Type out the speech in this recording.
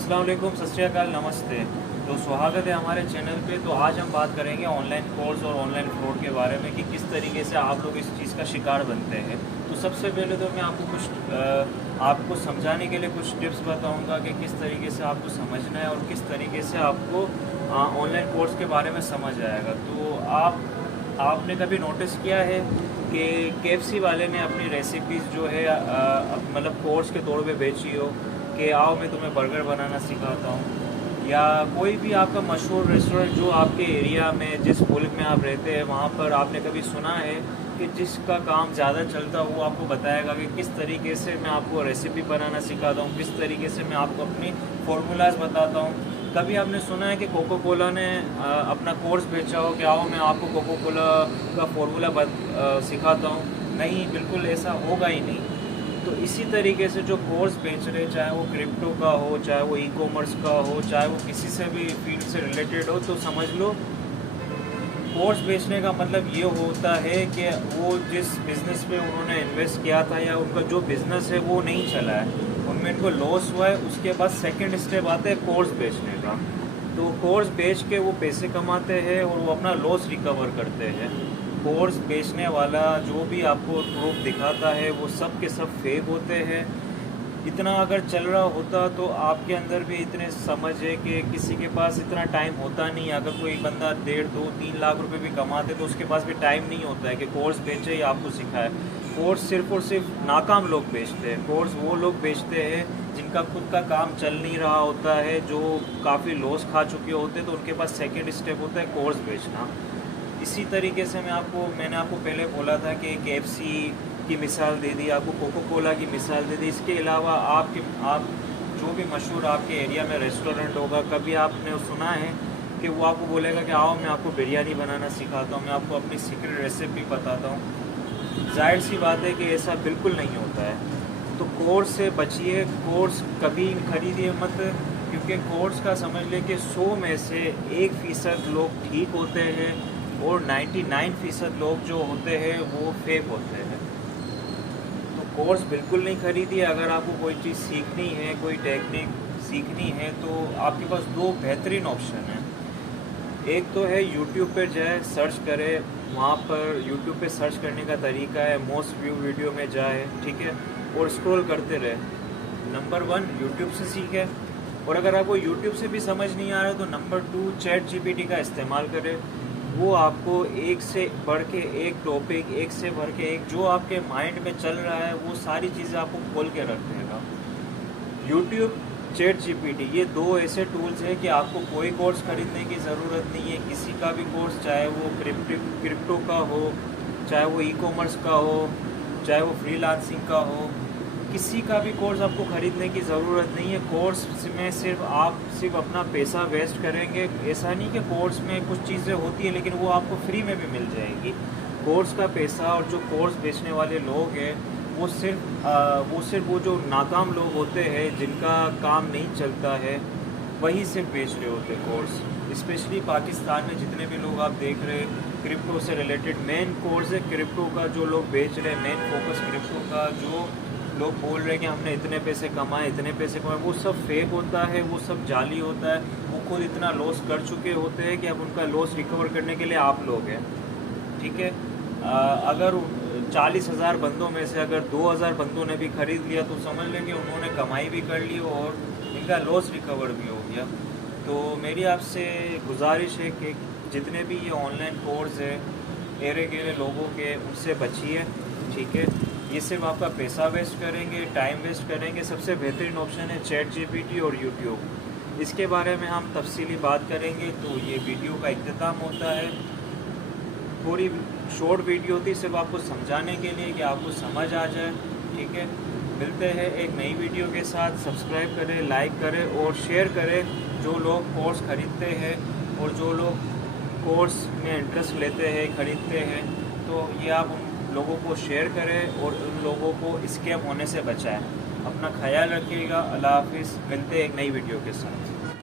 अस्सलाम वालेकुम, सत श्री अकाल, नमस्ते। तो स्वागत है हमारे चैनल पे। तो आज हम बात करेंगे ऑनलाइन कोर्स और ऑनलाइन फ्रॉड के बारे में कि किस तरीके से आप लोग इस चीज़ का शिकार बनते हैं। तो सबसे पहले तो मैं आपको समझाने के लिए कुछ टिप्स बताऊंगा कि किस तरीके से आपको समझना है और किस तरीके से आपको ऑनलाइन कोर्स के बारे में समझ आएगा। तो आपने कभी नोटिस किया है कि KFC वाले ने अपनी रेसिपीज़ जो है मतलब कोर्स के तौर पे बेची हो कि आओ मैं तुम्हें बर्गर बनाना सिखाता हूँ, या कोई भी आपका मशहूर रेस्टोरेंट जो आपके एरिया में जिस मुल्क में आप रहते हैं वहाँ पर आपने कभी सुना है कि जिसका काम ज़्यादा चलता वो आपको बताएगा कि किस तरीके से मैं आपको रेसिपी बनाना सिखाता हूँ, किस तरीके से मैं आपको अपनी फार्मूलाज बताता हूँ। कभी आपने सुना है कि कोको कोला ने अपना कोर्स बेचा हो कि आओ मैं आपको कोको कोला का फार्मूला सिखाता हूँ? नहीं, बिल्कुल ऐसा होगा ही नहीं। तो इसी तरीके से जो कोर्स बेच रहे, चाहे वो क्रिप्टो का हो, चाहे वो ई-कॉमर्स का हो, चाहे वो किसी से भी फील्ड से रिलेटेड हो, तो समझ लो कोर्स बेचने का मतलब ये होता है कि वो जिस बिज़नेस में उन्होंने इन्वेस्ट किया था या उनका जो बिज़नेस है वो नहीं चला है, उनमें इनको लॉस हुआ है, उसके बाद सेकंड स्टेप आता है कोर्स बेचने का। तो कोर्स बेच के वो पैसे कमाते हैं और वो अपना लॉस रिकवर करते हैं। कोर्स बेचने वाला जो भी आपको प्रूफ दिखाता है वो सब के सब फेक होते हैं। इतना अगर चल रहा होता तो आपके अंदर भी इतने समझ है कि किसी के पास इतना टाइम होता नहीं। अगर कोई बंदा 1.5-2-3 लाख रुपए भी कमाते तो उसके पास भी टाइम नहीं होता है कि कोर्स बेचे या आपको सिखाए। कोर्स सिर्फ और सिर्फ नाकाम लोग बेचते हैं। कोर्स वो लोग बेचते हैं जिनका खुद का काम चल नहीं रहा होता है, जो काफ़ी लॉस खा चुके होते हैं, तो उनके पास सेकेंड स्टेप होता है कोर्स बेचना। इसी तरीके से मैंने आपको पहले बोला था कि KFC की मिसाल दे दी, आपको कोको कोला की मिसाल दे दी। इसके अलावा आप जो भी मशहूर आपके एरिया में रेस्टोरेंट होगा, कभी आपने सुना है कि वो आपको बोलेगा कि आओ मैं आपको बिरयानी बनाना सिखाता हूँ, मैं आपको अपनी सीक्रेट रेसिपी बताता हूँ? जाहिर सी बात है कि ऐसा बिल्कुल नहीं होता है। तो कोर्स से बचिए, कोर्स कभी खरीदिए मत, क्योंकि कोर्स का समझ ले कि 100 में से 1% लोग ठीक होते हैं और 99% लोग जो होते हैं वो फेक होते हैं। तो कोर्स बिल्कुल नहीं खरीदिए। अगर आपको कोई चीज़ सीखनी है, कोई टेक्निक सीखनी है, तो आपके पास 2 बेहतरीन ऑप्शन हैं। एक तो है यूट्यूब पर जाए, सर्च करे, वहाँ पर यूट्यूब पे सर्च करने का तरीका है मोस्ट व्यू वीडियो में जाए, ठीक है, और स्क्रॉल करते रहे। नंबर 1 यूट्यूब से सीखें, और अगर आपको यूट्यूब से भी समझ नहीं आ रहा तो नंबर 2 ChatGPT का इस्तेमाल करें। वो आपको एक से बढ़ के एक टॉपिक, एक से बढ़ के एक, जो आपके माइंड में चल रहा है वो सारी चीज़ें आपको खोल के रख देगा। यूट्यूब, ChatGPT, ये 2 ऐसे टूल्स हैं कि आपको कोई कोर्स खरीदने की ज़रूरत नहीं है। किसी का भी कोर्स, चाहे वो क्रिप्टो का हो, चाहे वो ई-कॉमर्स का हो, चाहे वो फ्रीलांसिंग का हो, किसी का भी कोर्स आपको ख़रीदने की ज़रूरत नहीं है। कोर्स में आप सिर्फ अपना पैसा वेस्ट करेंगे। ऐसा नहीं कि कोर्स में कुछ चीज़ें होती है लेकिन वो आपको फ्री में भी मिल जाएगी। कोर्स का पैसा, और जो कोर्स बेचने वाले लोग हैं वो सिर्फ वो जो नाकाम लोग होते हैं जिनका काम नहीं चलता है वही सिर्फ बेच रहे होते कोर्स। स्पेशली पाकिस्तान में जितने भी लोग आप देख रहे हैं क्रिप्टो से रिलेटेड, मेन कोर्स है क्रिप्टो का जो लोग बेच रहे हैं, मेन फोकस क्रिप्टो का। जो लोग बोल रहे हैं कि हमने इतने पैसे कमाए, इतने पैसे कमाए, वो सब फेक होता है, वो सब जाली होता है। वो खुद इतना लॉस कर चुके होते हैं कि अब उनका लॉस रिकवर करने के लिए आप लोग हैं, ठीक है। अगर 40,000 बंदों में से अगर 2,000 बंदों ने भी खरीद लिया तो समझ लें कि उन्होंने कमाई भी कर ली और इनका लॉस रिकवर भी हो गया। तो मेरी आपसे गुजारिश है कि जितने भी ये ऑनलाइन कोर्स है एरे गेरे लोगों के, उससे बचिए, ठीक है। ये सिर्फ आपका पैसा वेस्ट करेंगे, टाइम वेस्ट करेंगे। सबसे बेहतरीन ऑप्शन है ChatGPT और यूट्यूब। इसके बारे में हम तफसीली बात करेंगे। तो ये वीडियो का इख्तिताम होता है। थोड़ी शॉर्ट वीडियो थी सिर्फ आपको समझाने के लिए कि आपको समझ आ जाए, ठीक है। मिलते हैं एक नई वीडियो के साथ। सब्सक्राइब करें, लाइक करें और शेयर करें। जो लोग कोर्स ख़रीदते हैं और जो लोग कोर्स में इंटरेस्ट लेते हैं, ख़रीदते हैं, तो ये आप उन लोगों को शेयर करें और उन लोगों को स्कैम होने से बचाएं। अपना ख्याल रखिएगा। अल्लाह हाफिज़। मिलते हैं एक नई वीडियो के साथ।